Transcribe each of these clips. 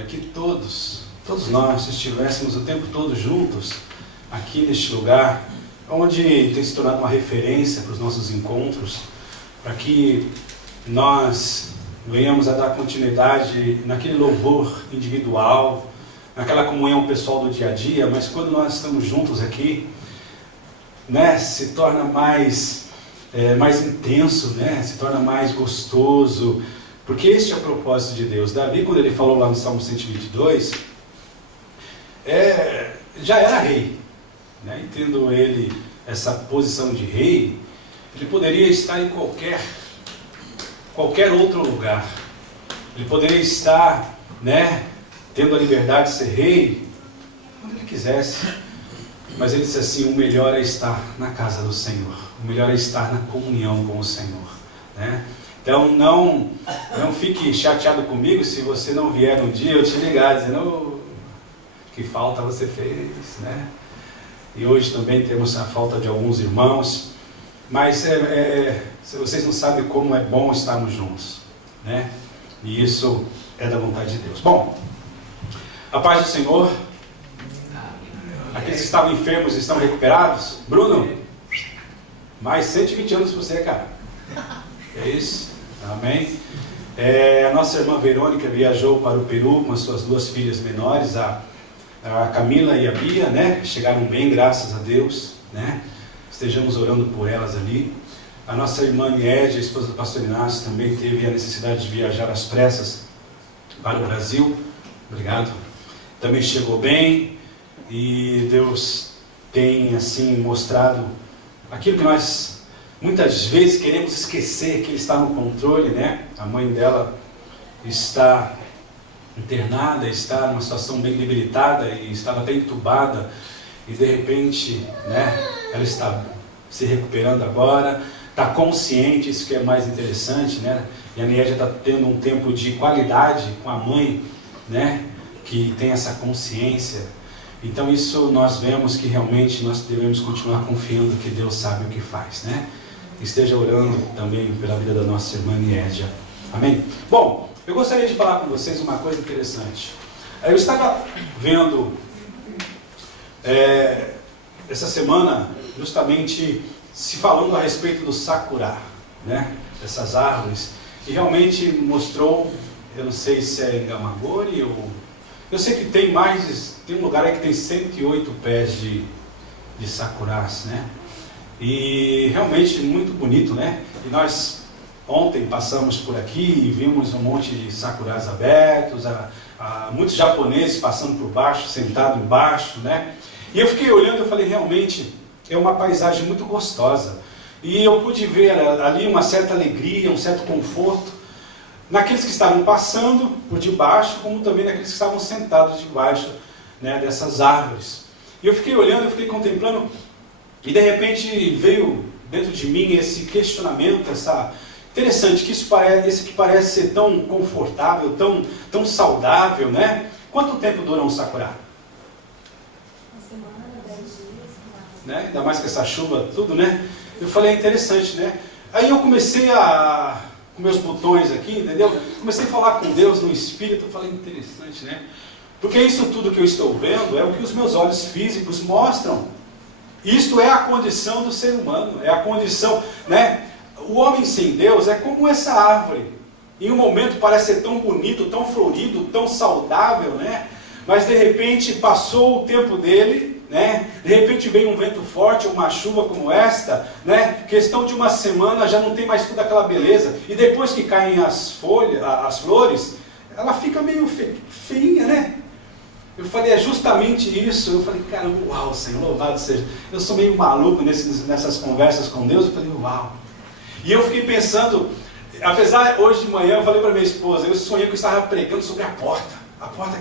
é que todos nós estivéssemos o tempo todo juntos aqui neste lugar, onde tem se tornado uma referência para os nossos encontros, para que nós venhamos a dar continuidade naquele louvor individual, naquela comunhão pessoal do dia a dia, mas quando nós estamos juntos aqui, né, se torna mais intenso, né, se torna mais gostoso, porque este é o propósito de Deus. Davi, quando ele falou lá no Salmo 122, já era rei, né? Tendo ele essa posição de rei, ele poderia estar em qualquer outro lugar. Ele poderia estar, né, tendo a liberdade de ser rei quando ele quisesse. Mas ele disse assim: o melhor é estar na casa do Senhor, o melhor é estar na comunhão com o Senhor, né? Então não fique chateado comigo se você não vier um dia eu te ligar dizendo: que falta você fez, né? E hoje também temos a falta de alguns irmãos, mas vocês não sabem como é bom estarmos juntos, né? E isso é da vontade de Deus. Bom, a paz do Senhor. Aqueles que estavam enfermos estão recuperados. Bruno, mais 120 anos para você, cara. É isso? Amém? A nossa irmã Verônica viajou para o Peru com as suas duas filhas menores, a Camila e a Bia, né? Chegaram bem, graças a Deus, né? Estejamos orando por elas ali. A nossa irmã Niede, a esposa do pastor Inácio, também teve a necessidade de viajar às pressas para o Brasil. Obrigado. Também chegou bem. E Deus tem assim mostrado aquilo que nós muitas vezes queremos esquecer, que Ele está no controle, né? A mãe dela está internada, está numa situação bem debilitada e estava até entubada, e de repente, né, ela está se recuperando agora, está consciente, isso que é mais interessante, né? E a Niédia está tendo um tempo de qualidade com a mãe, né, que tem essa consciência. Então isso nós vemos que realmente nós devemos continuar confiando que Deus sabe o que faz, né? Esteja orando também pela vida da nossa irmã Niédia. Amém? Bom, eu gostaria de falar com vocês uma coisa interessante. Eu estava vendo essa semana justamente se falando a respeito do sakura, né? Essas árvores. E realmente mostrou, eu não sei se é em Gamagori ou... Eu sei que tem um lugar aí que tem 108 pés de sakuras, né? E realmente muito bonito, né? E nós ontem passamos por aqui e vimos um monte de sakuras abertos, muitos japoneses passando por baixo, sentados embaixo, né? E eu fiquei olhando e falei, realmente é uma paisagem muito gostosa. E eu pude ver ali uma certa alegria, um certo conforto, naqueles que estavam passando por debaixo, como também naqueles que estavam sentados debaixo, né, dessas árvores. E eu fiquei olhando, eu fiquei contemplando, e de repente veio dentro de mim esse questionamento, interessante, que esse que parece ser tão confortável, tão saudável, né? Quanto tempo dura um sakura? Uma semana, 10 dias. Né? Ainda mais com essa chuva, tudo, né? Eu falei, é interessante, né? Aí eu comecei com meus botões aqui, entendeu? Comecei a falar com Deus no Espírito, eu falei, interessante, né? Porque isso tudo que eu estou vendo é o que os meus olhos físicos mostram. Isto é a condição do ser humano, é a condição, né? O homem sem Deus é como essa árvore. Em um momento parece ser tão bonito, tão florido, tão saudável, né? Mas de repente passou o tempo dele, né? De repente veio um vento forte, uma chuva como esta, né? Questão de uma semana já não tem mais toda aquela beleza. E depois que caem as folhas, as flores, ela fica meio feinha, né? Eu falei, é justamente isso. Eu falei, cara, uau, Senhor, louvado seja. Eu sou meio maluco nessas conversas com Deus. Eu falei, uau. E eu fiquei pensando, apesar, hoje de manhã eu falei para minha esposa, eu sonhei que eu estava pregando sobre a porta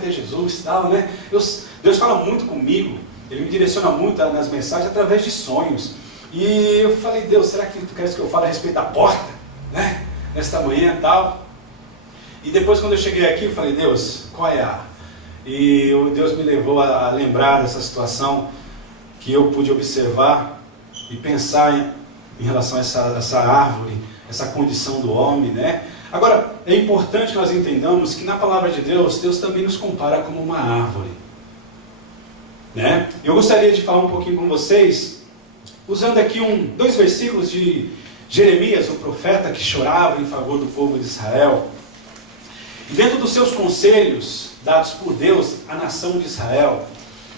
que é Jesus e tal, né? Deus fala muito comigo, Ele me direciona muito nas mensagens através de sonhos. E eu falei, Deus, será que tu queres que eu fale a respeito da porta, né? Nesta manhã e tal. E depois quando eu cheguei aqui, eu falei, Deus, qual é E Deus me levou a lembrar dessa situação que eu pude observar e pensar em relação a essa árvore, essa condição do homem, né? Agora, é importante que nós entendamos que na palavra de Deus, Deus também nos compara como uma árvore. Né? Eu gostaria de falar um pouquinho com vocês, usando aqui dois versículos de Jeremias, o profeta que chorava em favor do povo de Israel. E dentro dos seus conselhos, dados por Deus à nação de Israel,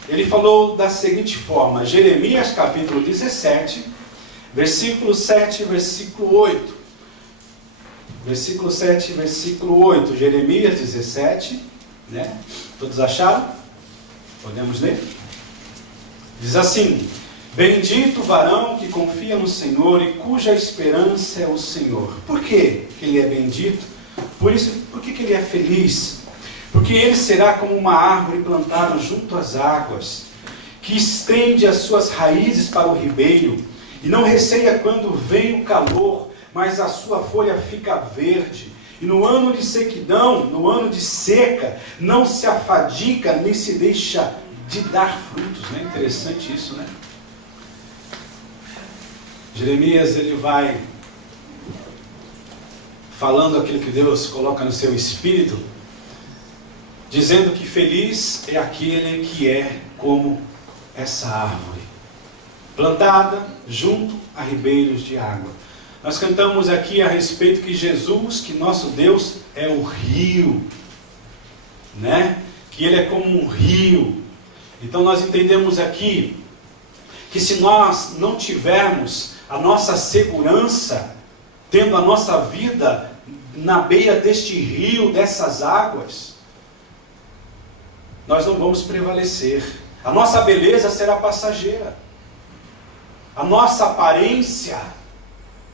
ele falou da seguinte forma, Jeremias capítulo 17, versículo 7 e versículo 8. Versículo 7 e versículo 8, Jeremias 17, né? Todos acharam? Podemos ler? Diz assim: bendito o varão que confia no Senhor e cuja esperança é o Senhor. Por quê que ele é bendito? Por que ele é feliz? Porque ele será como uma árvore plantada junto às águas, que estende as suas raízes para o ribeiro, e não receia quando vem o calor, mas a sua folha fica verde, e no ano de sequidão, no ano de seca, não se afadiga, nem se deixa de dar frutos. Né? Interessante isso, né? Jeremias, ele vai falando aquilo que Deus coloca no seu espírito, dizendo que feliz é aquele que é como essa árvore, plantada junto a ribeiros de água. Nós cantamos aqui a respeito que Jesus, que nosso Deus é o rio, né? Que Ele é como um rio. Então nós entendemos aqui que se nós não tivermos a nossa segurança, tendo a nossa vida na beira deste rio, dessas águas, nós não vamos prevalecer. A nossa beleza será passageira. A nossa aparência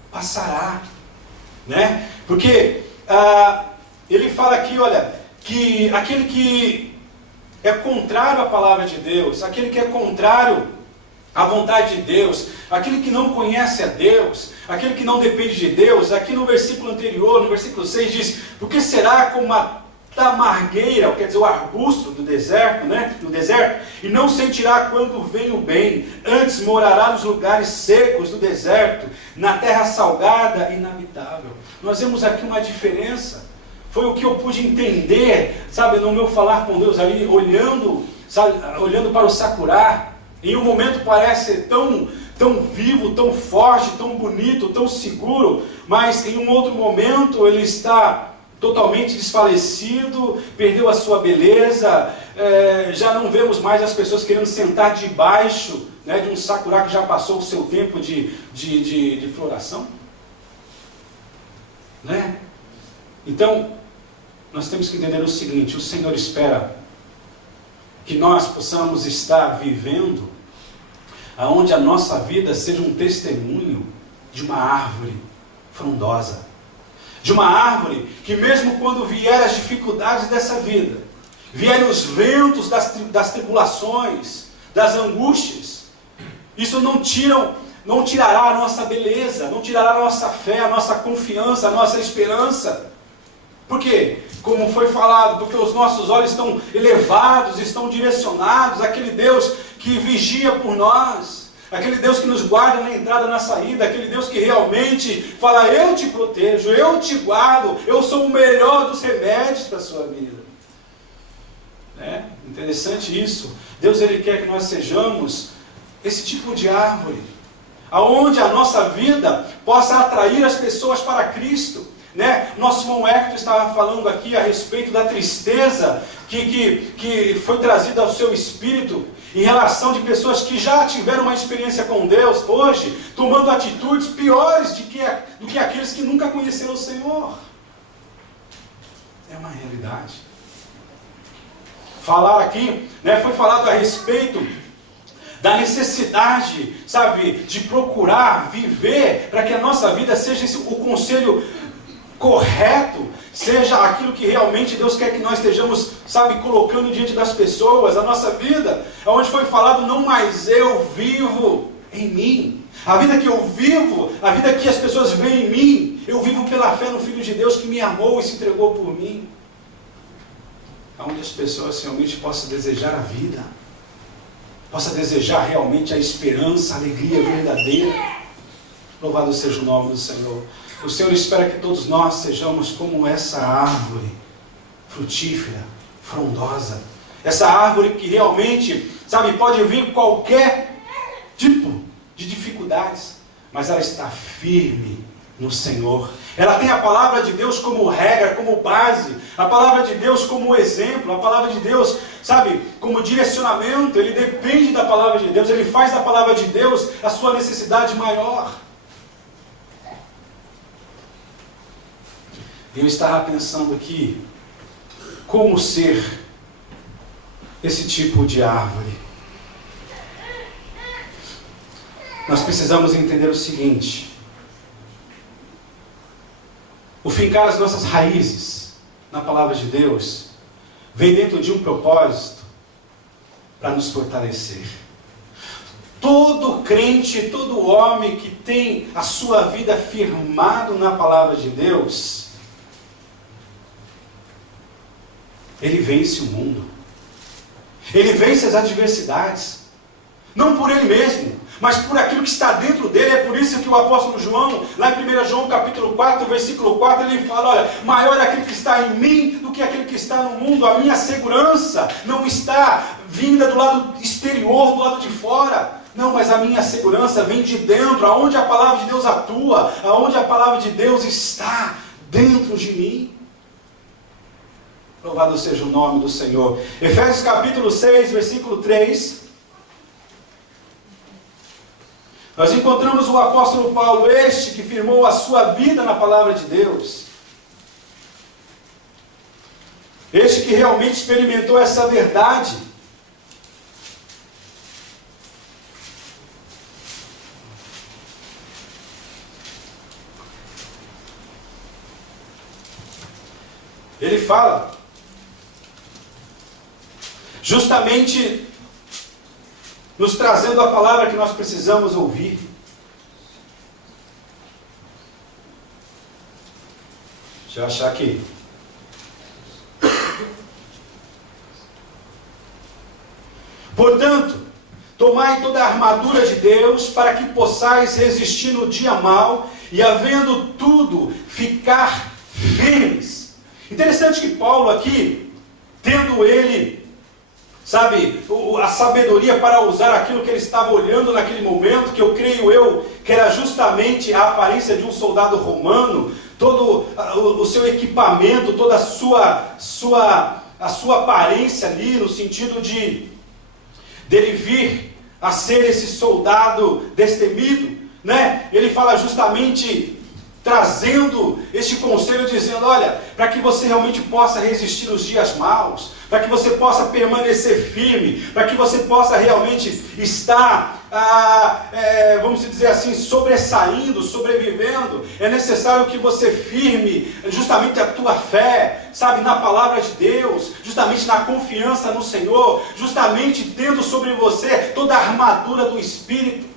passará, né? Porque ele fala aqui, olha, que aquele que é contrário à palavra de Deus, aquele que é contrário à vontade de Deus, aquele que não conhece a Deus, aquele que não depende de Deus, aqui no versículo anterior, no versículo 6 diz, porque será como uma tamargueira, quer dizer, o arbusto do deserto, né? No deserto, e não sentirá quando vem o bem, antes morará nos lugares secos do deserto, na terra salgada e inabitável. Nós vemos aqui uma diferença. Foi o que eu pude entender, sabe, no meu falar com Deus ali, olhando, sabe, olhando para o Sakurá. Em um momento parece tão vivo, tão forte, tão bonito, tão seguro, mas em um outro momento ele está totalmente desfalecido, perdeu a sua beleza, já não vemos mais as pessoas querendo sentar debaixo, né, de um Sakurá que já passou o seu tempo de floração. Né? Então, nós temos que entender o seguinte, o Senhor espera que nós possamos estar vivendo aonde a nossa vida seja um testemunho de uma árvore frondosa. De uma árvore que mesmo quando vier as dificuldades dessa vida, vierem os ventos das tribulações, das angústias, isso não tirará a nossa beleza, não tirará a nossa fé, a nossa confiança, a nossa esperança. Por quê? Como foi falado, porque os nossos olhos estão elevados, estão direcionados àquele Deus que vigia por nós, aquele Deus que nos guarda na entrada e na saída, aquele Deus que realmente fala, eu te protejo, eu te guardo, eu sou o melhor dos remédios para a sua vida. Interessante isso. Deus, Ele quer que nós sejamos esse tipo de árvore, aonde a nossa vida possa atrair as pessoas para Cristo. Né? Nosso irmão Hector estava falando aqui a respeito da tristeza que foi trazida ao seu espírito em relação de pessoas que já tiveram uma experiência com Deus, hoje tomando atitudes piores do que aqueles que nunca conheceram o Senhor. É uma realidade. Falar aqui, né, foi falado a respeito da necessidade, sabe, de procurar viver para que a nossa vida seja o conselho correto, seja aquilo que realmente Deus quer que nós estejamos, sabe, colocando diante das pessoas, a nossa vida, onde foi falado, não mais eu vivo em mim, a vida que eu vivo, a vida que as pessoas veem em mim, eu vivo pela fé no Filho de Deus que me amou e se entregou por mim, onde as pessoas realmente possam desejar a vida, possam desejar realmente a esperança, a alegria verdadeira. Louvado seja o nome do Senhor. O Senhor espera que todos nós sejamos como essa árvore frutífera, frondosa. Essa árvore que realmente, sabe, pode vir qualquer tipo de dificuldades, mas ela está firme no Senhor. Ela tem a palavra de Deus como regra, como base, a palavra de Deus como exemplo, a palavra de Deus, sabe, como direcionamento. Ele depende da palavra de Deus, ele faz da palavra de Deus a sua necessidade maior. Eu estava pensando aqui, como ser esse tipo de árvore. Nós precisamos entender o seguinte: o fincar as nossas raízes na palavra de Deus vem dentro de um propósito para nos fortalecer. Todo crente, todo homem que tem a sua vida firmado na palavra de Deus, ele vence o mundo. Ele vence as adversidades. Não por ele mesmo, mas por aquilo que está dentro dele. É por isso que o apóstolo João, lá em 1 João capítulo 4, versículo 4, ele fala: olha, maior é aquele que está em mim do que aquele que está no mundo. A minha segurança não está vinda do lado exterior, do lado de fora. Não, mas a minha segurança vem de dentro, aonde a palavra de Deus atua, aonde a palavra de Deus está dentro de mim. Louvado seja o nome do Senhor. Efésios capítulo 6, versículo 3. Nós encontramos o apóstolo Paulo, este que firmou a sua vida na palavra de Deus. Este que realmente experimentou essa verdade. Ele fala justamente nos trazendo a palavra que nós precisamos ouvir. Deixa eu achar aqui. Portanto, tomai toda a armadura de Deus, para que possais resistir no dia mau, e havendo tudo, ficar firmes. Interessante que Paulo aqui, tendo ele, sabe, a sabedoria para usar aquilo que ele estava olhando naquele momento, que eu creio que era justamente a aparência de um soldado romano, todo o seu equipamento, toda a sua aparência ali, no sentido dele vir a ser esse soldado destemido, né? Ele fala justamente trazendo este conselho, dizendo: olha, para que você realmente possa resistir os dias maus, para que você possa permanecer firme, para que você possa realmente estar, vamos dizer assim, sobressaindo, sobrevivendo, é necessário que você firme justamente a tua fé, sabe, na palavra de Deus, justamente na confiança no Senhor, justamente tendo sobre você toda a armadura do Espírito,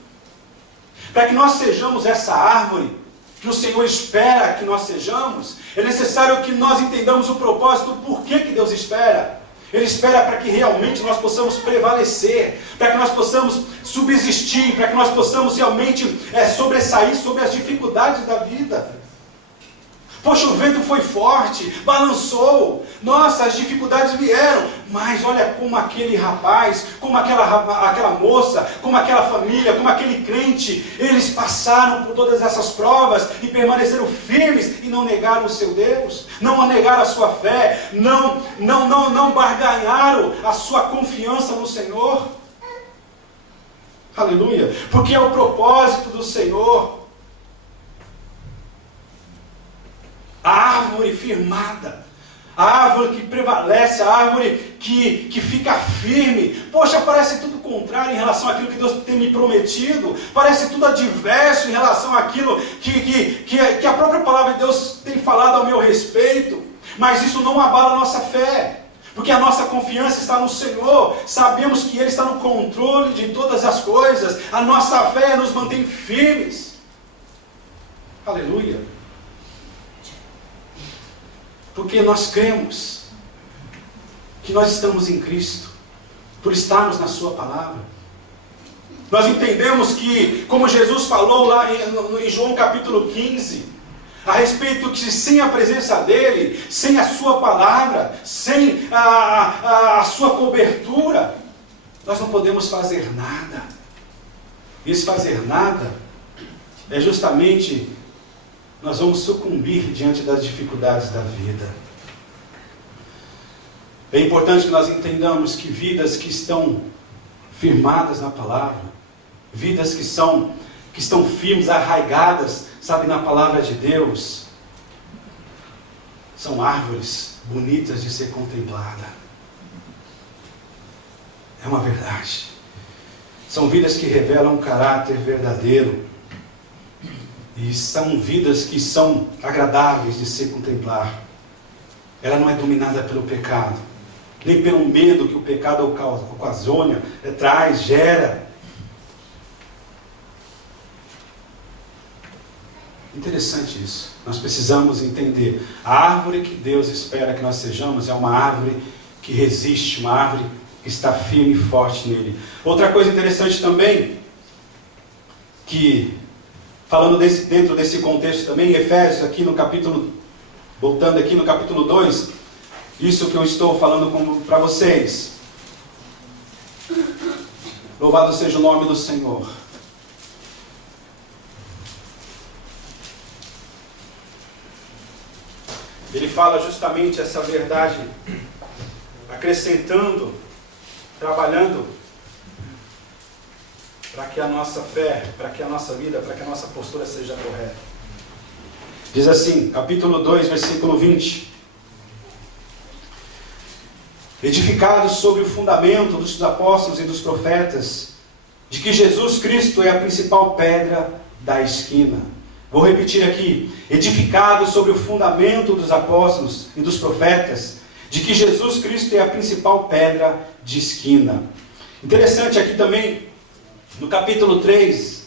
para que nós sejamos essa árvore que o Senhor espera que nós sejamos. É necessário que nós entendamos o propósito, por que Deus espera. Ele espera para que realmente nós possamos prevalecer, para que nós possamos subsistir, para que nós possamos realmente sobressair sobre as dificuldades da vida. Poxa, o vento foi forte, balançou, nossa, as dificuldades vieram, mas olha como aquele rapaz, como aquela moça, como aquela família, como aquele crente, eles passaram por todas essas provas e permaneceram firmes e não negaram o seu Deus, não negaram a sua fé, não barganharam a sua confiança no Senhor. Aleluia, porque é o propósito do Senhor. A árvore firmada, a árvore que prevalece, a árvore que fica firme. Poxa, parece tudo contrário em relação àquilo que Deus tem me prometido, parece tudo adverso em relação àquilo que a própria palavra de Deus tem falado ao meu respeito, mas isso não abala a nossa fé, porque a nossa confiança está no Senhor, sabemos que Ele está no controle de todas as coisas, a nossa fé nos mantém firmes. Aleluia. Porque nós cremos que nós estamos em Cristo, por estarmos na sua palavra. Nós entendemos que, como Jesus falou lá em João capítulo 15, A respeito que sem a presença dele, sem a sua palavra, sem a sua cobertura, nós não podemos fazer nada. Esse fazer nada é justamente, nós vamos sucumbir diante das dificuldades da vida. É importante que nós entendamos que vidas que estão firmadas na palavra, vidas que estão firmes, arraigadas, sabe, na palavra de Deus, são árvores bonitas de ser contemplada. É uma verdade. São vidas que revelam um caráter verdadeiro. E são vidas que são agradáveis de se contemplar. Ela não é dominada pelo pecado, nem pelo medo que o pecado ocasiona, traz, gera. Interessante isso. Nós precisamos entender. A árvore que Deus espera que nós sejamos é uma árvore que resiste, uma árvore que está firme e forte nele. Outra coisa interessante também, que falando dentro desse contexto também, em Efésios, aqui no capítulo, voltando aqui no capítulo 2, isso que eu estou falando para vocês. Louvado seja o nome do Senhor. Ele fala justamente essa verdade, acrescentando, trabalhando, para que a nossa fé, para que a nossa vida, para que a nossa postura seja correta. Diz assim, capítulo 2, versículo 20. Edificados sobre o fundamento dos apóstolos e dos profetas, de que Jesus Cristo é a principal pedra da esquina. Vou repetir aqui. Edificados sobre o fundamento dos apóstolos e dos profetas, de que Jesus Cristo é a principal pedra de esquina. Interessante aqui também, no capítulo 3,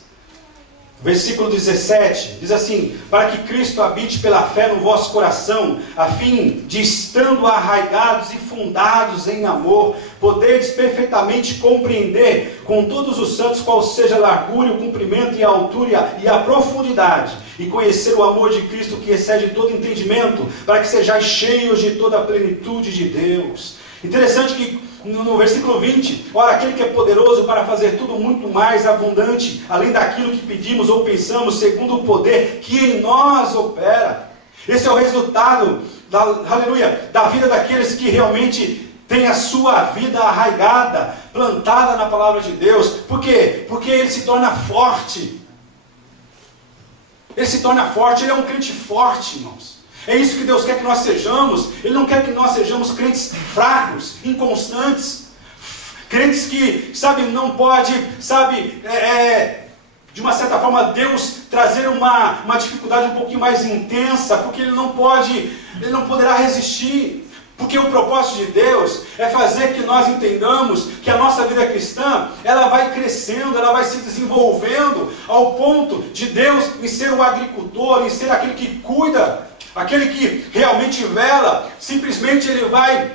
versículo 17, diz assim: para que Cristo habite pela fé no vosso coração, a fim de, estando arraigados e fundados em amor, poderes perfeitamente compreender com todos os santos qual seja a largura, o comprimento e a altura e a profundidade, e conhecer o amor de Cristo que excede todo entendimento, para que sejais cheios de toda a plenitude de Deus. Interessante que no versículo 20, ora, aquele que é poderoso para fazer tudo muito mais abundante, além daquilo que pedimos ou pensamos, segundo o poder que em nós opera. Esse é o resultado, aleluia, da vida daqueles que realmente têm a sua vida arraigada, plantada na palavra de Deus. Por quê? Porque ele se torna forte. Ele se torna forte, ele é um crente forte, irmãos. É isso que Deus quer que nós sejamos. Ele não quer que nós sejamos crentes fracos, inconstantes, crentes que, sabe, não pode, sabe, de uma certa forma Deus trazer uma dificuldade um pouquinho mais intensa, porque ele não poderá resistir. Porque o propósito de Deus é fazer que nós entendamos que a nossa vida cristã, ela vai crescendo, ela vai se desenvolvendo ao ponto de Deus em ser o agricultor, em ser aquele que cuida, aquele que realmente vela. Simplesmente ele vai,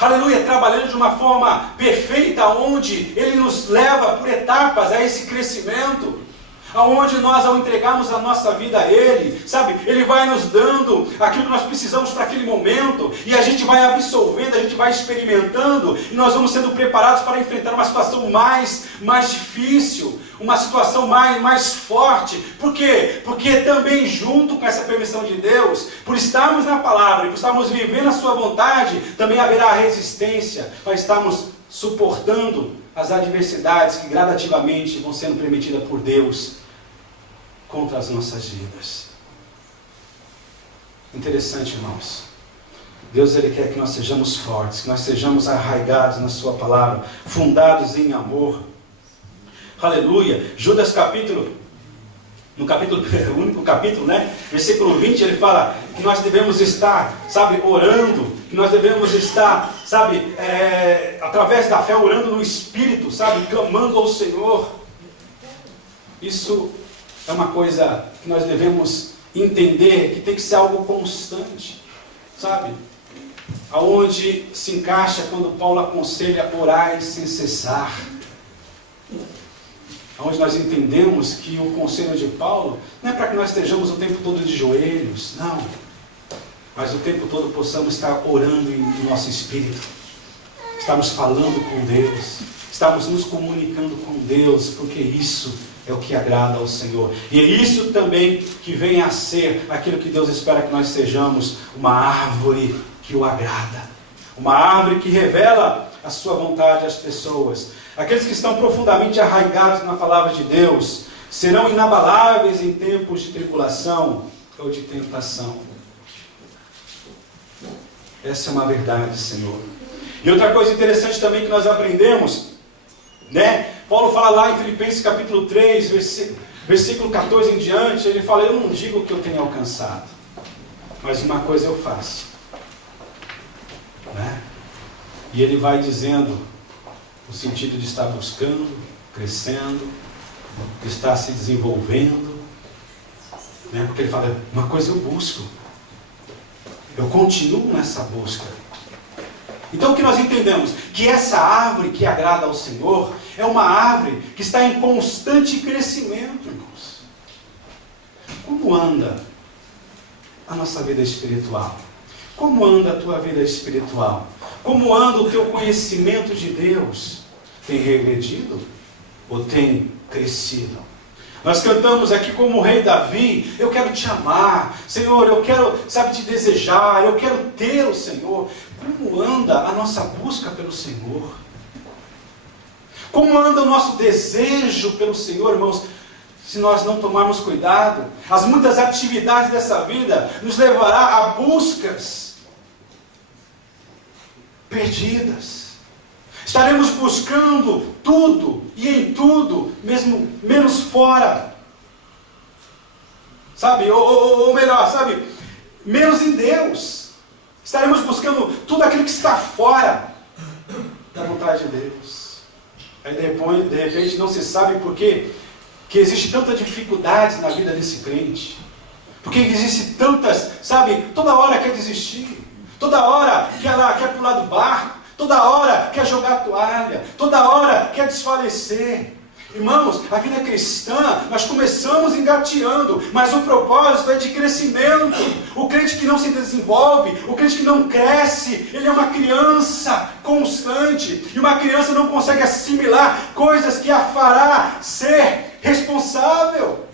aleluia, trabalhando de uma forma perfeita, onde ele nos leva por etapas a esse crescimento, aonde nós, ao entregarmos a nossa vida a Ele, sabe, Ele vai nos dando aquilo que nós precisamos para aquele momento, e a gente vai absorvendo, a gente vai experimentando, e nós vamos sendo preparados para enfrentar uma situação mais difícil, uma situação mais forte. Por quê? Porque também junto com essa permissão de Deus, por estarmos na palavra, e por estarmos vivendo a sua vontade, também haverá resistência, para estarmos suportando as adversidades que gradativamente vão sendo permitidas por Deus contra as nossas vidas. Interessante, irmãos. Deus, ele quer que nós sejamos fortes, que nós sejamos arraigados na sua palavra, fundados em amor. Aleluia. Judas capítulo, o único capítulo, né? Versículo 20, ele fala que nós devemos estar, sabe, orando, que nós devemos estar, sabe, através da fé, orando no Espírito, sabe, clamando ao Senhor. Isso é uma coisa que nós devemos entender, que tem que ser algo constante, sabe? Aonde se encaixa quando Paulo aconselha orar sem cessar. onde nós entendemos que o conselho de Paulo não é para que nós estejamos o tempo todo de joelhos, não. Mas o tempo todo possamos estar orando em nosso espírito. Estamos falando com Deus. Estamos nos comunicando com Deus, porque isso é o que agrada ao Senhor. E é isso também que vem a ser aquilo que Deus espera que nós sejamos, uma árvore que o agrada. Uma árvore que revela a sua vontade às pessoas. Aqueles que estão profundamente arraigados na palavra de Deus serão inabaláveis em tempos de tribulação ou de tentação. Essa é uma verdade, Senhor. E outra coisa interessante também que nós aprendemos, né? Paulo fala lá em Filipenses capítulo 3, versículo 14 em diante, ele fala, eu não digo o que eu tenho alcançado, mas uma coisa eu faço. Né? E ele vai dizendo o sentido de estar buscando, crescendo, de estar se desenvolvendo, né? Porque ele fala, uma coisa eu busco, eu continuo nessa busca. Então o que nós entendemos? Que essa árvore que agrada ao Senhor é uma árvore que está em constante crescimento, irmãos. Como anda a nossa vida espiritual? Como anda a tua vida espiritual? Como anda o teu conhecimento de Deus? Tem regredido ou tem crescido? Nós cantamos aqui como o rei Davi, eu quero te amar, Senhor, eu quero, te desejar, eu quero ter o Senhor. Como anda a nossa busca pelo Senhor? Como anda o nosso desejo pelo Senhor, irmãos? Se nós não tomarmos cuidado, as muitas atividades dessa vida nos levará a buscas perdidas. Estaremos buscando tudo e em tudo, mesmo menos fora. Ou melhor, menos em Deus. Estaremos buscando tudo aquilo que está fora da vontade de Deus. Aí depois, de repente, não se sabe por quê que existe tanta dificuldade na vida desse crente. Porque existe tantas, toda hora quer desistir. Toda hora quer pular do barco. Toda hora quer jogar a toalha. Toda hora quer desfalecer. Irmãos, a vida cristã, nós começamos engateando, mas o propósito é de crescimento. O crente que não se desenvolve, o crente que não cresce, ele é uma criança constante. E uma criança não consegue assimilar coisas que a fará ser responsável.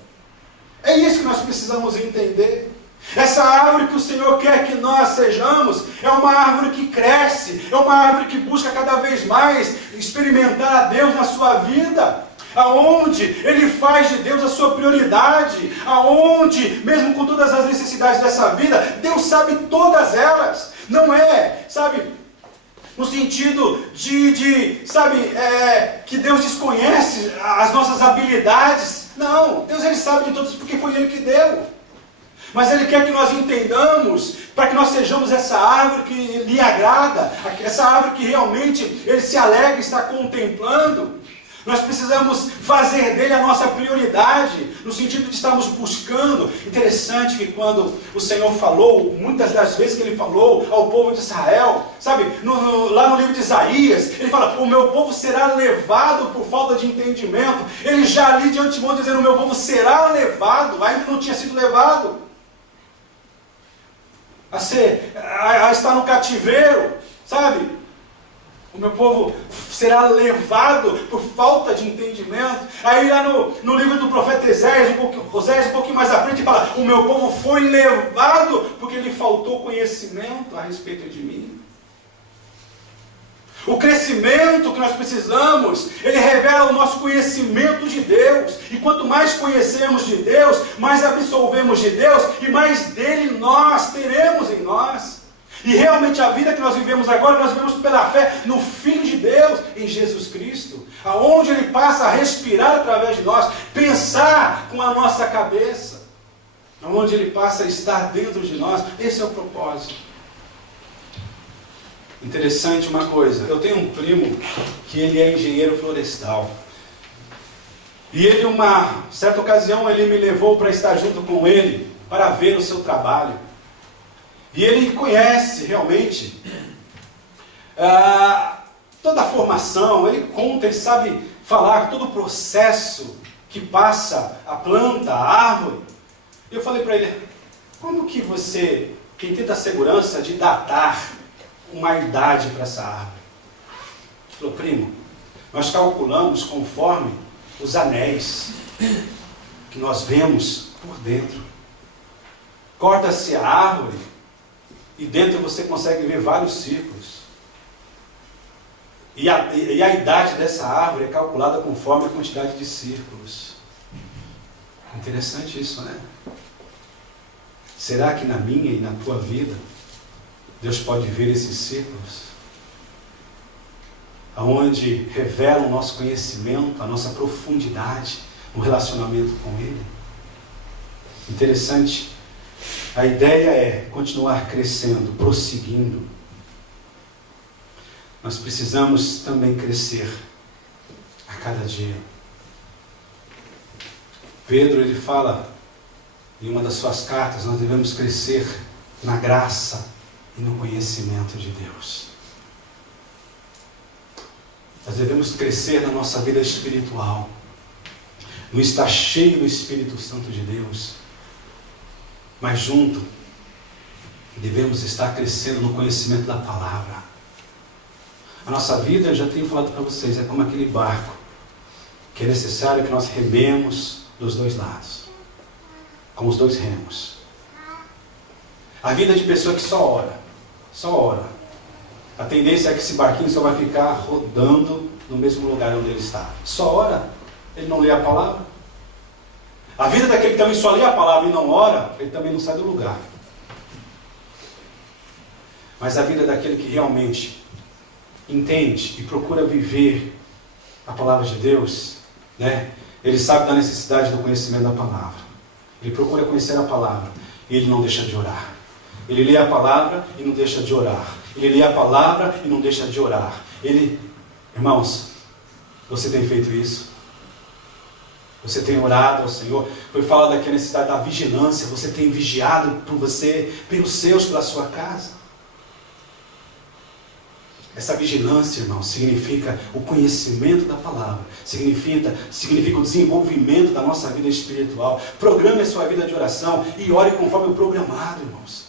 É isso que nós precisamos entender. Essa árvore que o Senhor quer que nós sejamos é uma árvore que cresce, é uma árvore que busca cada vez mais experimentar a Deus na sua vida, aonde Ele faz de Deus a sua prioridade, aonde, mesmo com todas as necessidades dessa vida, Deus sabe todas elas. Não é, no sentido que Deus desconhece as nossas habilidades. Não, Deus Ele sabe de todas porque foi Ele que deu. Mas Ele quer que nós entendamos, para que nós sejamos essa árvore que lhe agrada, essa árvore que realmente Ele se alegra e está contemplando. Nós precisamos fazer dele a nossa prioridade, no sentido de estarmos buscando. Interessante que quando o Senhor falou, muitas das vezes que Ele falou ao povo de Israel, lá no livro de Isaías, Ele fala, o meu povo será levado por falta de entendimento. Ele já ali de antemão dizendo, o meu povo será levado, ainda não tinha sido levado a estar no cativeiro, o meu povo será levado por falta de entendimento. Aí lá no livro do profeta Oséias, um pouquinho mais à frente, fala, o meu povo foi levado porque lhe faltou conhecimento a respeito de mim. O crescimento que nós precisamos, ele revela o nosso conhecimento de Deus. E quanto mais conhecemos de Deus, mais absolvemos de Deus e mais dele nós teremos em nós. E realmente a vida que nós vivemos agora, nós vivemos pela fé no Filho de Deus, em Jesus Cristo, aonde Ele passa a respirar através de nós, pensar com a nossa cabeça, aonde Ele passa a estar dentro de nós. Esse é o propósito. Interessante uma coisa, eu tenho um primo que ele é engenheiro florestal. E ele, uma certa ocasião, ele me levou para estar junto com ele, para ver o seu trabalho. E ele conhece realmente toda a formação, ele conta, ele sabe falar todo o processo que passa a planta, a árvore. Eu falei para ele, como que você tem tanta segurança de datar uma idade para essa árvore? Ele falou, primo, nós calculamos conforme os anéis que nós vemos por dentro. Corta-se a árvore e dentro você consegue ver vários círculos. E a idade dessa árvore é calculada conforme a quantidade de círculos. Interessante isso, né? Será que na minha e na tua vida Deus pode ver esses círculos? Aonde revela o nosso conhecimento, a nossa profundidade no relacionamento com Ele. Interessante. A ideia é continuar crescendo, prosseguindo. Nós precisamos também crescer a cada dia. Pedro, ele fala em uma das suas cartas, nós devemos crescer na graça e no conhecimento de Deus. Nós devemos crescer na nossa vida espiritual, no estar cheio do Espírito Santo de Deus, mas junto, devemos estar crescendo no conhecimento da palavra. A nossa vida, eu já tenho falado para vocês, é como aquele barco, que é necessário que nós rememos dos dois lados, com os dois remos. A vida de pessoa que só ora. A tendência é que esse barquinho só vai ficar rodando no mesmo lugar onde ele está. Só ora, ele não lê a palavra. A vida daquele que também só lê a palavra e não ora, ele também não sai do lugar. Mas a vida daquele que realmente entende e procura viver a palavra de Deus, né? Ele sabe da necessidade do conhecimento da palavra. Ele procura conhecer a palavra e ele não deixa de orar. Ele lê a palavra e não deixa de orar. Ele lê a palavra e não deixa de orar. Irmãos, você tem feito isso? Você tem orado ao Senhor? Foi falado aqui a necessidade da vigilância. Você tem vigiado por você, pelos seus, pela sua casa? Essa vigilância, irmão, significa o conhecimento da palavra, significa o desenvolvimento da nossa vida espiritual. Programe a sua vida de oração e ore conforme o programado, irmãos.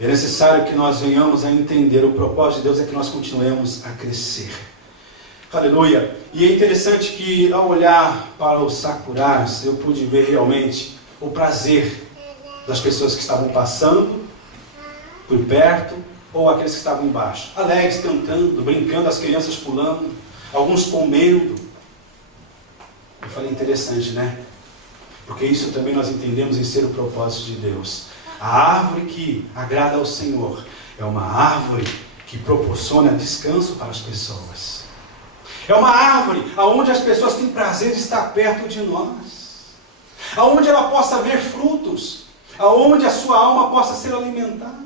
É necessário que nós venhamos a entender o propósito de Deus, é que nós continuemos a crescer. Aleluia! E é interessante que ao olhar para os sakuras, eu pude ver realmente o prazer das pessoas que estavam passando por perto, ou aqueles que estavam embaixo, alegres, cantando, brincando, as crianças pulando, alguns comendo. Eu falei, interessante, né? Porque isso também nós entendemos em ser o propósito de Deus. A árvore que agrada ao Senhor é uma árvore que proporciona descanso para as pessoas. É uma árvore onde as pessoas têm prazer de estar perto de nós, aonde ela possa ver frutos, aonde a sua alma possa ser alimentada.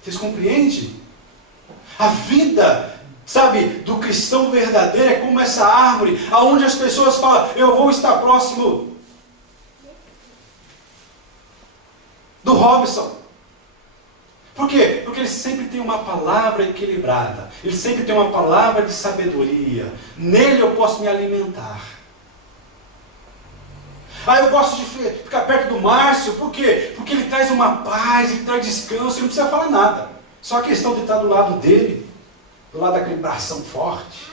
Vocês compreendem? A vida, sabe, do cristão verdadeiro é como essa árvore, aonde as pessoas falam, eu vou estar próximo do Robson. Por quê? Porque ele sempre tem uma palavra equilibrada, ele sempre tem uma palavra de sabedoria, nele eu posso me alimentar. Eu gosto de ficar perto do Márcio, por quê? Porque ele traz uma paz, ele traz descanso, ele não precisa falar nada. Só a questão de estar do lado dele, do lado daquele bração forte.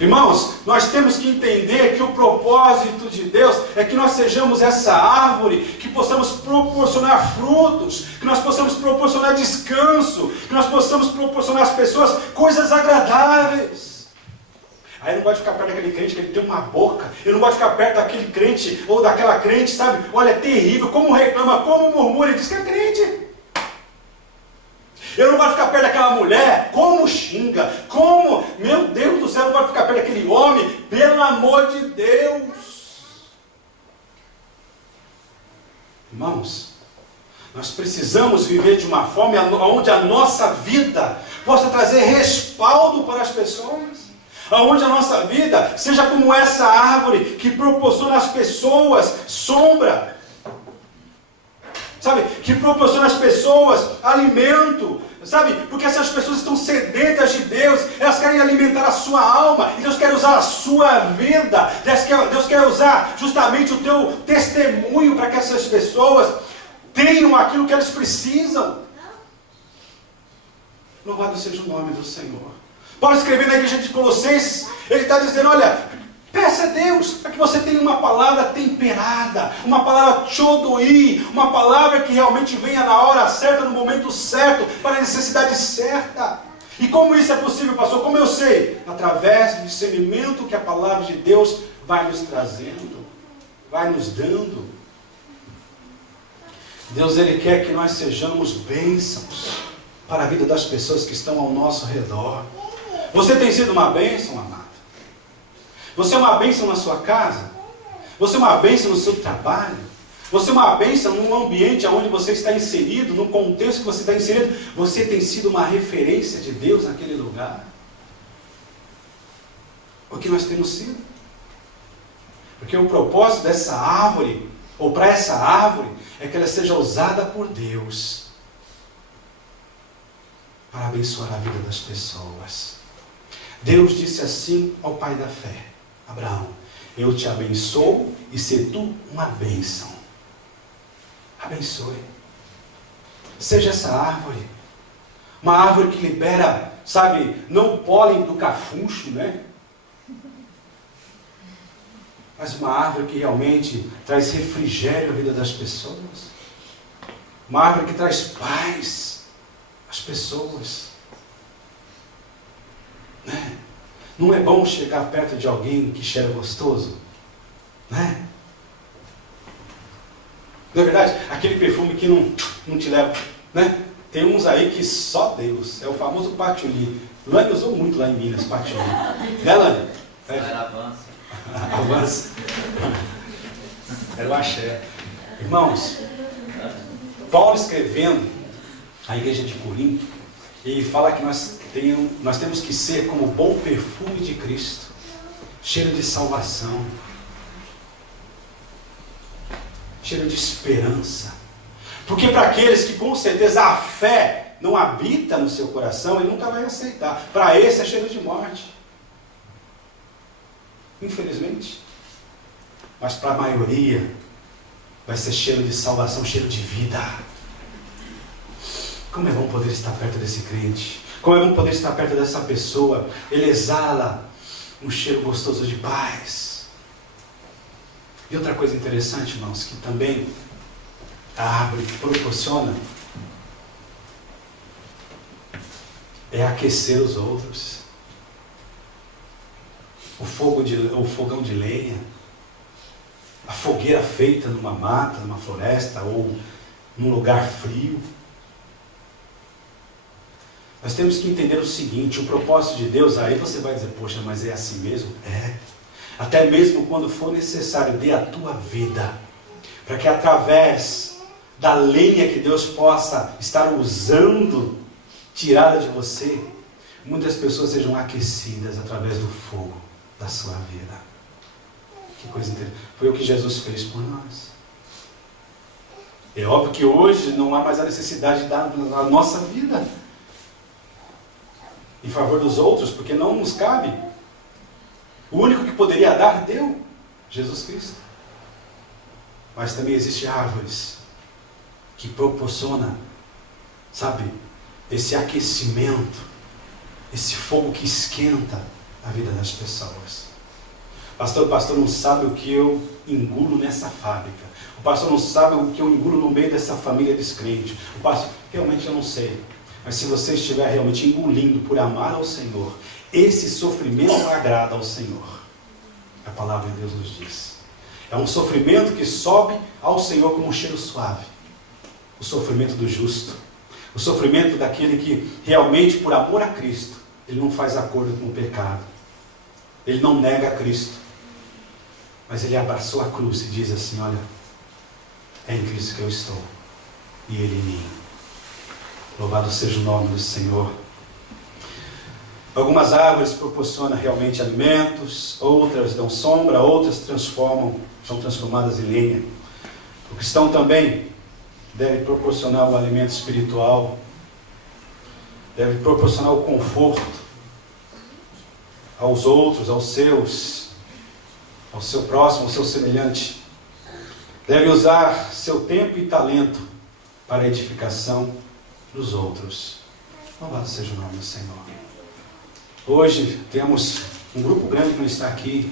Irmãos, nós temos que entender que o propósito de Deus é que nós sejamos essa árvore, que possamos proporcionar frutos, que nós possamos proporcionar descanso, que nós possamos proporcionar às pessoas coisas agradáveis. Aí eu não gosto de ficar perto daquele crente que ele tem uma boca. Eu não gosto de ficar perto daquele crente ou daquela crente, sabe? Olha, é terrível, como reclama, como murmura, ele diz que é crente. Eu não gosto de ficar perto daquela mulher, como xinga, como, meu Deus do céu, eu não gosto de ficar perto daquele homem, pelo amor de Deus. Irmãos, nós precisamos viver de uma forma onde a nossa vida possa trazer respaldo para as pessoas. Onde a nossa vida seja como essa árvore que proporciona às pessoas sombra. Sabe, que proporciona às pessoas alimento, sabe? Porque essas pessoas estão sedentas de Deus, elas querem alimentar a sua alma, e Deus quer usar a sua vida, Deus quer usar justamente o teu testemunho para que essas pessoas tenham aquilo que eles precisam. Louvado seja o nome do Senhor. Paulo escrevendo na igreja de Colossenses, ele está dizendo, olha, peça a Deus para que você tenha uma palavra temperada, uma palavra tchodoi, uma palavra que realmente venha na hora certa, no momento certo, para a necessidade certa. E como isso é possível, pastor? Como eu sei? Através do discernimento que a palavra de Deus vai nos trazendo, vai nos dando. Deus, Ele quer que nós sejamos bênçãos para a vida das pessoas que estão ao nosso redor. Você tem sido uma bênção, amado? Você é uma bênção na sua casa? Você é uma bênção no seu trabalho? Você é uma bênção no ambiente onde você está inserido, no contexto que você está inserido? Você tem sido uma referência de Deus naquele lugar? O que nós temos sido? Porque o propósito dessa árvore, ou para essa árvore, é que ela seja usada por Deus para abençoar a vida das pessoas. Deus disse assim ao pai da fé, Abraão, eu te abençoo e se tu uma bênção. Abençoe. Seja essa árvore. Uma árvore que libera, sabe, não o pólen do cafuncho, né? Mas uma árvore que realmente traz refrigério à vida das pessoas. Uma árvore que traz paz às pessoas. Né? Não é bom chegar perto de alguém que cheira gostoso? Né? Não é verdade? Aquele perfume que não te leva. Né? Tem uns aí que só Deus. É o famoso patchouli. Lani usou muito lá em Minas, patchouli. Né, Lani? Era avança. Avança. Era o axé. Irmãos, Paulo escrevendo a igreja de Corinto, ele fala que nós temos que ser como o bom perfume de Cristo, cheiro de salvação, cheiro de esperança. Porque para aqueles que com certeza a fé não habita no seu coração, ele nunca vai aceitar. Para esse é cheiro de morte. Infelizmente. Mas para a maioria vai ser cheiro de salvação, cheiro de vida. Como é bom poder estar perto desse crente. Como é bom poder estar perto dessa pessoa. Ele exala um cheiro gostoso de paz. E outra coisa interessante, irmãos, que também a árvore proporciona é aquecer os outros. O fogão de lenha, a fogueira feita numa mata, numa floresta ou num lugar frio. Nós temos que entender o seguinte, o propósito de Deus, aí você vai dizer, poxa, mas é assim mesmo? É. Até mesmo quando for necessário, dê a tua vida, para que através da lenha que Deus possa estar usando, tirada de você, muitas pessoas sejam aquecidas através do fogo da sua vida. Que coisa interessante. Foi o que Jesus fez por nós. É óbvio que hoje não há mais a necessidade de dar a nossa vida em favor dos outros, porque não nos cabe. O único que poderia dar, deu, Jesus Cristo. Mas também existem árvores que proporcionam, sabe, esse aquecimento, esse fogo que esquenta a vida das pessoas. O pastor não sabe o que eu engulo nessa fábrica. O pastor não sabe o que eu engulo no meio dessa família descrente. O pastor, realmente eu não sei. Mas se você estiver realmente engolindo por amar ao Senhor, esse sofrimento agrada ao Senhor. A palavra de Deus nos diz. É um sofrimento que sobe ao Senhor como um cheiro suave. O sofrimento do justo. O sofrimento daquele que realmente, por amor a Cristo, ele não faz acordo com o pecado. Ele não nega a Cristo. Mas ele abraçou a cruz e diz assim, olha, é em Cristo que eu estou. E Ele em mim. Louvado seja o nome do Senhor. Algumas árvores proporcionam realmente alimentos, outras dão sombra, outras são transformadas em lenha. O cristão também deve proporcionar o alimento espiritual, deve proporcionar o conforto aos outros, aos seus, ao seu próximo, ao seu semelhante. Deve usar seu tempo e talento para a edificação dos outros. Louvado seja o nome do Senhor. Hoje temos um grupo grande que não está aqui.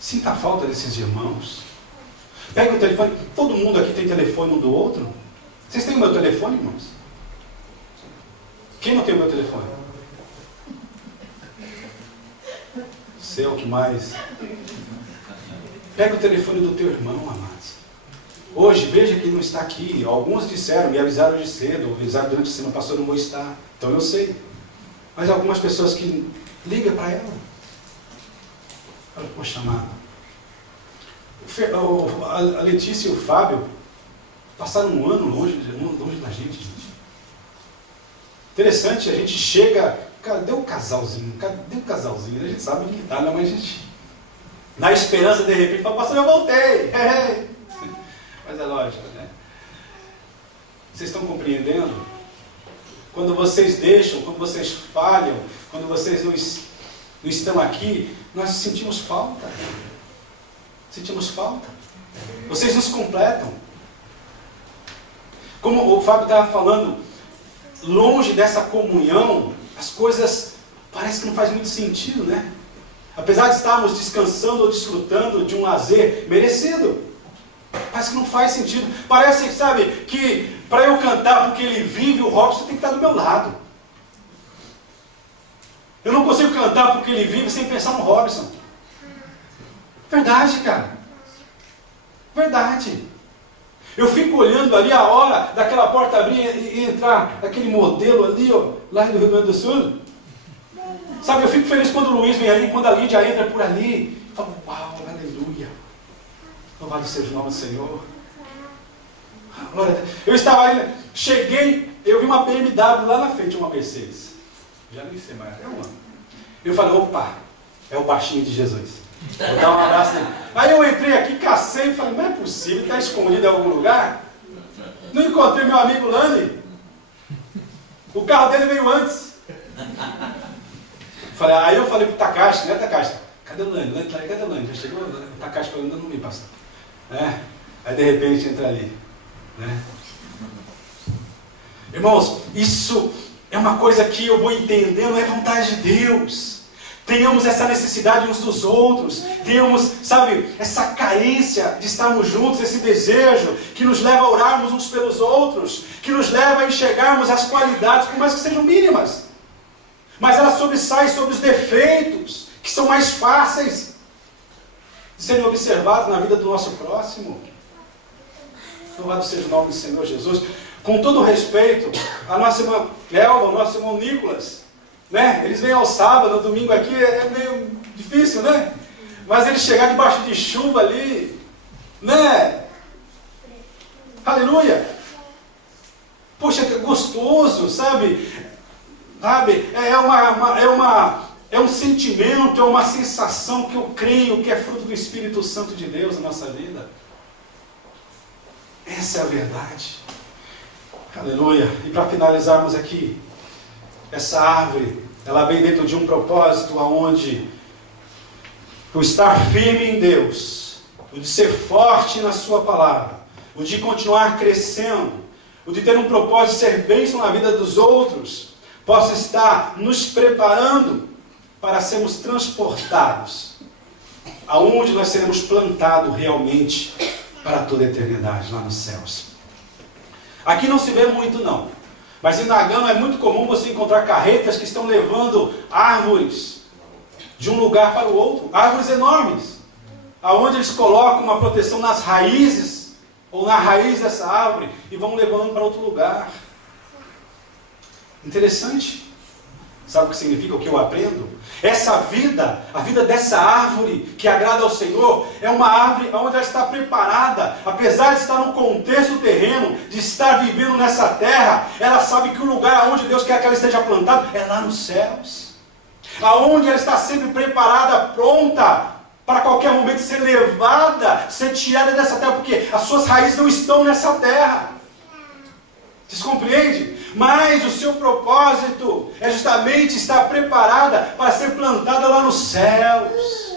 Sinta a falta desses irmãos. Pega o telefone. Todo mundo aqui tem telefone um do outro. Vocês têm o meu telefone, irmãos? Quem não tem o meu telefone? Você é o que mais. Pega o telefone do teu irmão, amados. Hoje, veja que ele não está aqui. Alguns disseram, me avisaram hoje cedo, avisaram durante a semana, pastor, não vou estar. Então eu sei. Mas algumas pessoas que ligam para ela. Eu vou chamar. A Letícia e o Fábio passaram um ano longe da gente. Interessante, a gente chega, cadê o casalzinho? Cadê o casalzinho? A gente sabe onde está, mas a gente, na esperança, de repente, fala, pastor, eu voltei. Mas é lógico, né? Vocês estão compreendendo? Quando vocês deixam, quando vocês falham, quando vocês não estão aqui, nós sentimos falta. Sentimos falta. Vocês nos completam. Como o Fábio estava falando, longe dessa comunhão, as coisas parece que não faz muito sentido, né? Apesar de estarmos descansando ou desfrutando de um lazer merecido, parece que não faz sentido. Parece, sabe, que para eu cantar porque ele vive, o Robson tem que estar do meu lado. Eu não consigo cantar porque ele vive sem pensar no Robson. Verdade, cara. Verdade. Eu fico olhando ali a hora daquela porta abrir e entrar aquele modelo ali, ó, lá do Rio Grande do Sul. Sabe, eu fico feliz quando o Luiz vem ali, quando a Lídia entra por ali. Eu falo, uau, aleluia. Louvado seja o nome do Senhor. Eu estava ali, cheguei, eu vi uma BMW lá na frente, uma Mercedes. Já nem sei mais, é uma. Eu falei, opa, é o baixinho de Jesus. Vou dar um abraço nele. Aí eu entrei aqui, cacei e falei, não é possível, está escondido em algum lugar? Não encontrei meu amigo Lani. O carro dele veio antes. Aí eu falei pro Takashi, né, Takashi? Cadê o Lani? Cadê o Lani? Já chegou? O Takashi falou, ainda não me passa. Aí de repente entra ali. Né? Irmãos, isso é uma coisa que eu vou entendendo, é vontade de Deus. Tenhamos essa necessidade uns dos outros, tenhamos, sabe, essa carência de estarmos juntos, esse desejo que nos leva a orarmos uns pelos outros, que nos leva a enxergarmos as qualidades, por mais que sejam mínimas, mas elas sobressaem sobre os defeitos, que são mais fáceis de serem observados na vida do nosso próximo. Louvado seja o nome do Senhor Jesus. Com todo respeito, a nossa irmã Elva, o nosso irmão Nicolas, né? Eles vêm ao sábado, no domingo aqui é meio difícil, né? Mas eles chegar debaixo de chuva ali, né? Aleluia! Poxa, que gostoso, sabe? É um sentimento, é uma sensação que eu creio que é fruto do Espírito Santo de Deus na nossa vida. Essa é a verdade. Aleluia! E para finalizarmos aqui, essa árvore, ela vem dentro de um propósito aonde o estar firme em Deus, o de ser forte na sua palavra, o de continuar crescendo, o de ter um propósito de ser bênção na vida dos outros, possa estar nos preparando para sermos transportados aonde nós seremos plantados realmente para toda a eternidade, lá nos céus. Aqui não se vê muito não, mas em Nagano é muito comum você encontrar carretas que estão levando árvores de um lugar para o outro, árvores enormes, aonde eles colocam uma proteção nas raízes, ou na raiz dessa árvore, e vão levando para outro lugar. Interessante. Sabe o que significa, o que eu aprendo? Essa vida, a vida dessa árvore que agrada ao Senhor, é uma árvore onde ela está preparada, apesar de estar no contexto terreno, de estar vivendo nessa terra, ela sabe que o lugar onde Deus quer que ela esteja plantada é lá nos céus. Aonde ela está sempre preparada, pronta para qualquer momento ser levada, ser tirada dessa terra, porque as suas raízes não estão nessa terra. Vocês compreendem? Mas o seu propósito é justamente estar preparada para ser plantada lá nos céus.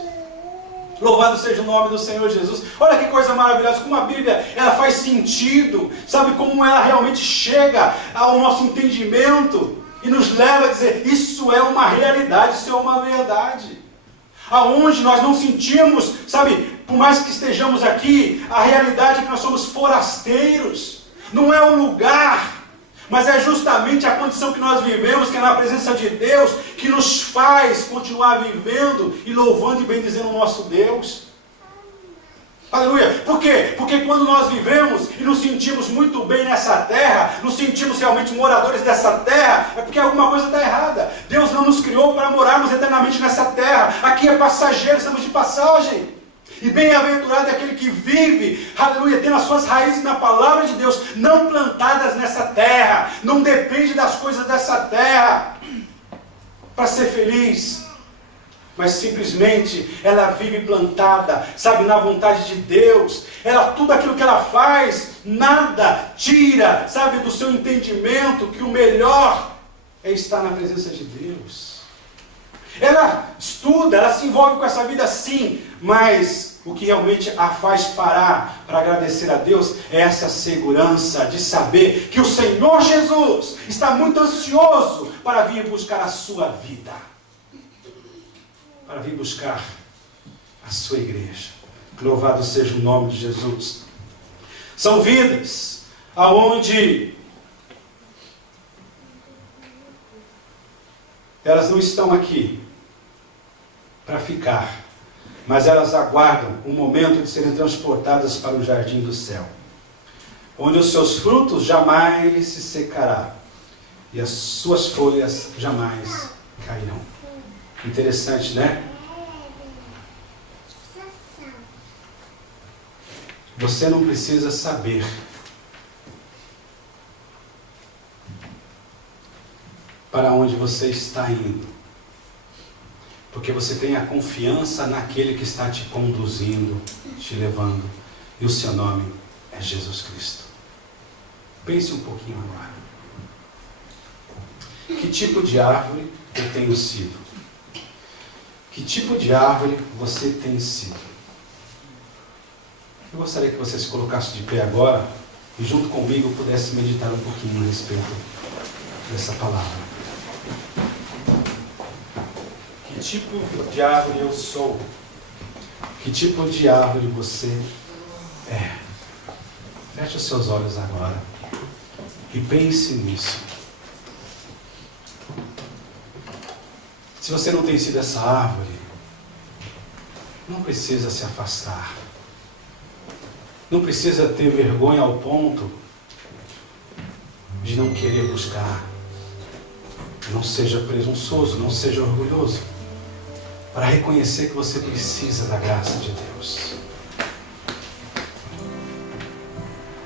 Louvado seja o nome do Senhor Jesus. Olha que coisa maravilhosa, como a Bíblia ela faz sentido, sabe, como ela realmente chega ao nosso entendimento e nos leva a dizer, isso é uma realidade, isso é uma verdade. Aonde nós não sentimos, sabe, por mais que estejamos aqui, a realidade é que nós somos forasteiros. Não é o lugar, mas é justamente a condição que nós vivemos, que é na presença de Deus, que nos faz continuar vivendo e louvando e bendizendo o nosso Deus. Aleluia! Por quê? Porque quando nós vivemos e nos sentimos muito bem nessa terra, nos sentimos realmente moradores dessa terra, é porque alguma coisa está errada. Deus não nos criou para morarmos eternamente nessa terra. Aqui é passageiro, estamos de passagem. E bem-aventurado é aquele que vive, aleluia, tendo as suas raízes na palavra de Deus, não plantadas nessa terra, não depende das coisas dessa terra para ser feliz. Mas simplesmente ela vive plantada, sabe, na vontade de Deus. Ela, tudo aquilo que ela faz, nada tira, sabe, do seu entendimento que o melhor é estar na presença de Deus. Ela estuda, ela se envolve com essa vida sim, mas o que realmente a faz parar para agradecer a Deus é essa segurança de saber que o Senhor Jesus está muito ansioso para vir buscar a sua vida. Para vir buscar a sua igreja. Louvado seja o nome de Jesus. São vidas aonde elas não estão aqui para ficar, mas elas aguardam o momento de serem transportadas para o jardim do céu, onde os seus frutos jamais se secará e as suas folhas jamais cairão. Interessante, né? Você não precisa saber para onde você está indo, porque você tem a confiança naquele que está te conduzindo, te levando, e o seu nome é Jesus Cristo. Pense um pouquinho agora. Que tipo de árvore eu tenho sido? Que tipo de árvore você tem sido? Eu gostaria que você se colocasse de pé agora e junto comigo pudesse meditar um pouquinho a respeito dessa palavra. Que tipo de árvore eu sou? Que tipo de árvore você é? Feche os seus olhos agora e pense nisso. Se você não tem sido essa árvore, não precisa se afastar. Não precisa ter vergonha ao ponto de não querer buscar. Não seja presunçoso, não seja orgulhoso, para reconhecer que você precisa da graça de Deus.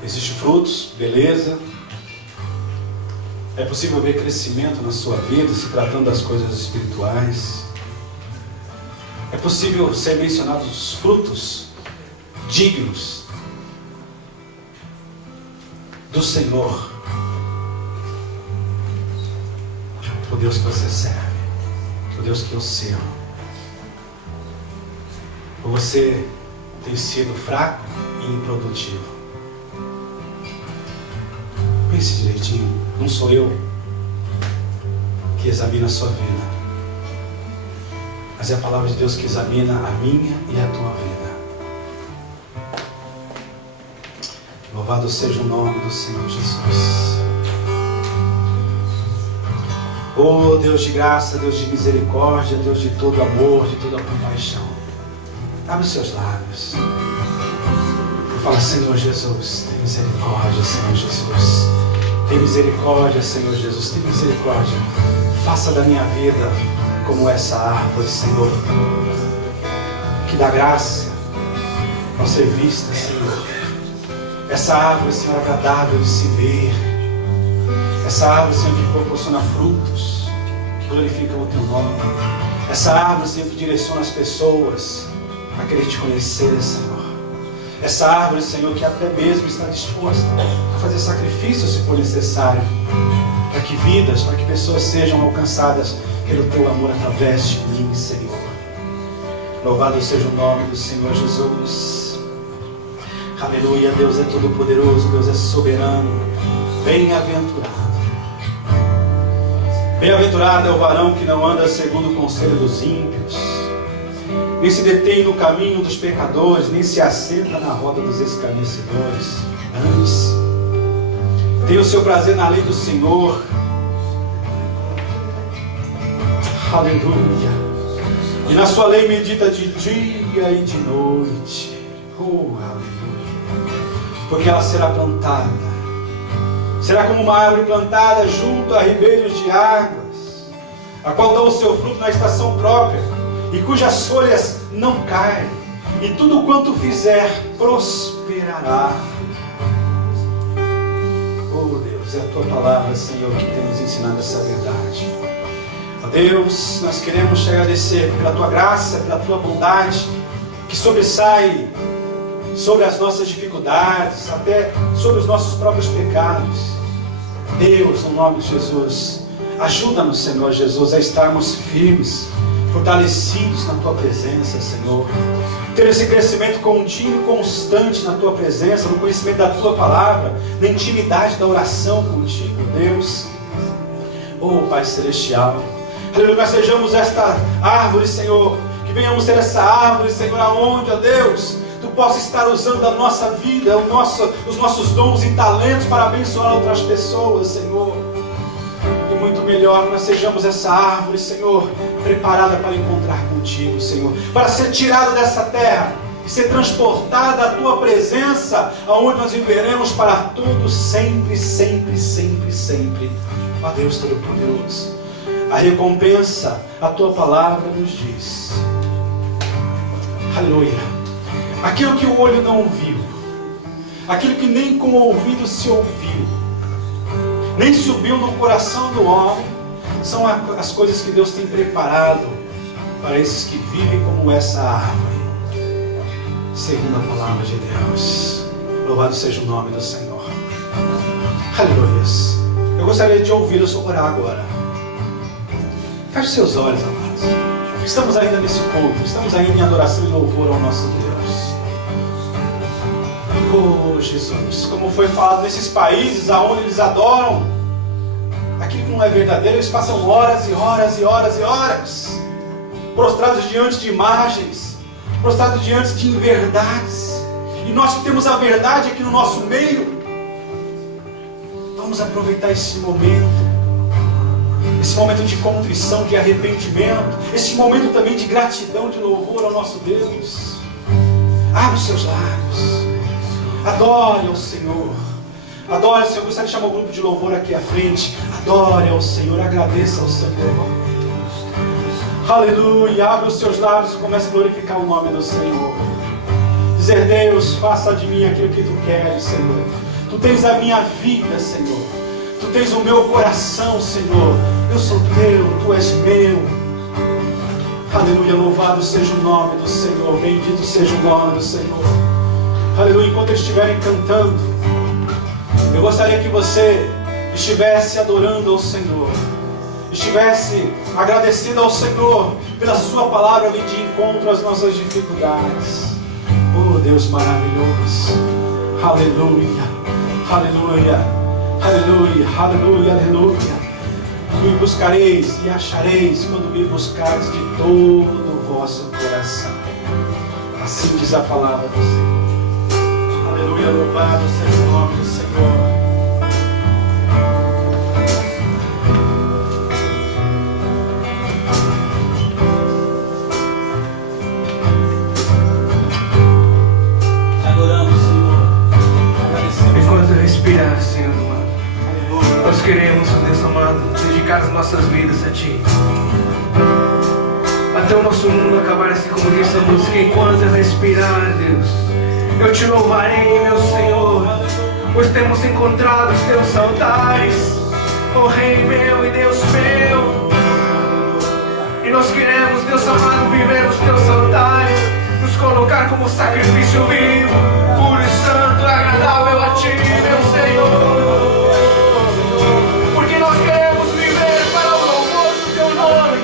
Existem frutos, beleza. É possível ver crescimento na sua vida, se tratando das coisas espirituais. É possível ser mencionados os frutos dignos do Senhor, o Deus que você serve, o Deus que eu sirvo. Ou você tem sido fraco e improdutivo? Pense direitinho. Não sou eu que examina a sua vida, mas é a palavra de Deus que examina a minha e a tua vida. Louvado seja o nome do Senhor Jesus. Oh Deus de graça, Deus de misericórdia, Deus de todo amor, de toda compaixão. Abre os seus lábios e fala: Senhor Jesus, tem misericórdia, Senhor Jesus. Tem misericórdia, Senhor Jesus, tem misericórdia. Faça da minha vida como essa árvore, Senhor, que dá graça ao ser vista, Senhor. Essa árvore, Senhor, agradável de se ver. Essa árvore, Senhor, que proporciona frutos, que glorificam o Teu nome. Essa árvore, Senhor, que direciona as pessoas a querer te conhecer, Senhor. Essa árvore, Senhor, que até mesmo está disposta a fazer sacrifício se for necessário, para que vidas, para que pessoas sejam alcançadas pelo Teu amor através de mim, Senhor. Louvado seja o nome do Senhor Jesus. Aleluia, Deus é todo poderoso, Deus é soberano. Bem-aventurado. Bem-aventurado é o varão que não anda segundo o conselho dos ímpios, nem se detém no caminho dos pecadores, nem se assenta na roda dos escarnecedores. Antes, tem o seu prazer na lei do Senhor. Aleluia. E na sua lei medita de dia e de noite. Oh, aleluia. Porque ela será plantada. Será como uma árvore plantada junto a ribeiros de águas, a qual dá o seu fruto na estação própria, e cujas folhas não caem, e tudo quanto fizer prosperará. Oh Deus, é a Tua palavra, Senhor, que tem nos ensinado essa verdade. Oh Deus, nós queremos te agradecer pela Tua graça, pela Tua bondade, que sobressai sobre as nossas dificuldades, até sobre os nossos próprios pecados. Deus, no nome de Jesus, ajuda-nos, Senhor Jesus, a estarmos firmes, fortalecidos na Tua presença, Senhor. Ter esse crescimento contínuo e constante na Tua presença, no conhecimento da Tua palavra, na intimidade da oração contigo, Deus. Oh, Pai Celestial, aleluia, nós sejamos esta árvore, Senhor, que venhamos ser essa árvore, Senhor, aonde, ó Deus, Tu possa estar usando a nossa vida, os nossos dons e talentos para abençoar outras pessoas, Senhor. E muito melhor, nós sejamos essa árvore, Senhor, preparada para encontrar contigo, Senhor, para ser tirada dessa terra e ser transportada à Tua presença, aonde nós viveremos para todos, sempre, sempre, sempre, sempre. Ó Deus Todo-Poderoso, a recompensa, a Tua palavra nos diz. Aleluia. Aquilo que o olho não viu, aquilo que nem com o ouvido se ouviu, nem subiu no coração do homem, são as coisas que Deus tem preparado para esses que vivem como essa árvore, segundo a palavra de Deus. Louvado seja o nome do Senhor. Aleluia. Eu gostaria de ouvi-los orar agora. Feche seus olhos, amados. Estamos ainda nesse culto, estamos ainda em adoração e louvor ao nosso Deus. Oh Jesus, como foi falado nesses países aonde eles adoram aquilo que não é verdadeiro, eles passam horas e horas e horas e horas prostrados diante de imagens, prostrados diante de inverdades. E nós que temos a verdade aqui no nosso meio, vamos aproveitar esse momento de contrição, de arrependimento, esse momento também de gratidão, de louvor ao nosso Deus. Abre os seus lábios. Adore ao Senhor. Adore ao Senhor. Eu gostaria de chamar o grupo de louvor aqui à frente. Adore ao Senhor. Agradeça ao Senhor. Aleluia. Abre os seus lábios e comece a glorificar o nome do Senhor. Dizer: Deus, faça de mim aquilo que Tu queres, Senhor. Tu tens a minha vida, Senhor. Tu tens o meu coração, Senhor. Eu sou Teu, Tu és meu. Aleluia. Louvado seja o nome do Senhor. Bendito seja o nome do Senhor. Aleluia. Enquanto eles estiverem cantando, eu gostaria que você estivesse adorando ao Senhor, estivesse agradecido ao Senhor pela Sua palavra vir de encontro às nossas dificuldades. Oh Deus maravilhoso. Aleluia. Aleluia. Aleluia. Aleluia. Aleluia. Me buscareis e achareis quando me buscardes de todo o vosso coração. Assim diz a palavra do Senhor. Aleluia, louvado seja o nome do Senhor. Adoramos, Senhor. Agradecemos. Enquanto respirar, Senhor amado, nós queremos, Deus amado, dedicar as nossas vidas a Ti. Até o nosso mundo acabar, assim como diz a música. Enquanto eu respirar, Deus, eu Te louvarei, meu Senhor, pois temos encontrado os Teus altares, ó Rei meu e Deus meu. E nós queremos, Deus amado, viver os Teus altares. nos colocar como sacrifício vivo, puro e santo, agradável a Ti, meu Senhor. Porque nós queremos viver para o louvor do Teu nome,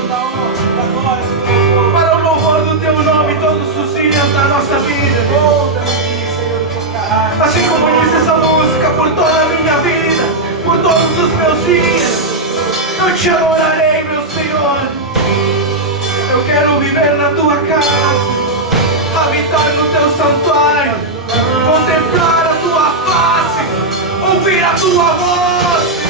para o louvor do Teu nome todos os dias da nossa vida. Assim como diz essa música, por toda a minha vida, por todos os meus dias, eu Te adorarei, meu Senhor. Eu quero viver na Tua casa, habitar no Teu santuário, contemplar a Tua face, ouvir a Tua voz.